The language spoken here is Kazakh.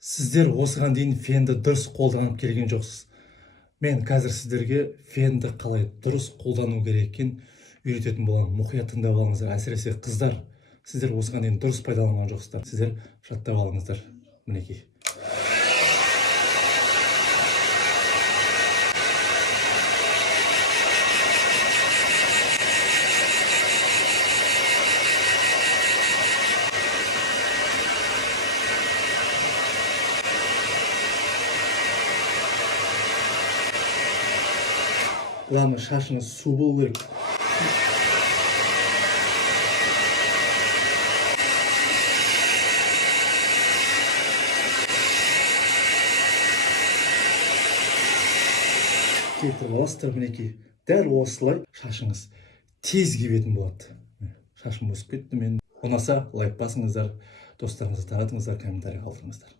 Сіздер осыған дейін фенді дұрыс қолданып келген жоқсыз. Мен қазір сіздерге фенді қалай дұрыс қолдану керек екенін үйрететін боламын. Мұқият тыңдап алыңыздар. Әсіресе қыздар, сіздер осыған дейін дұрыс пайдаланған жоқсыздар. Сіздер жаттап алыңыздар. Мінекей. Главное, шашыңыз су болу керек. Келтіріп аласыздар, мінекей. Дәл осылай шашыңыз тез кебетін болады. Шашым өсіп кетті мен. Ұнаса лайк басыңыздар, достарыңызға таратыңыздар, комментарий қалдырыңыздар.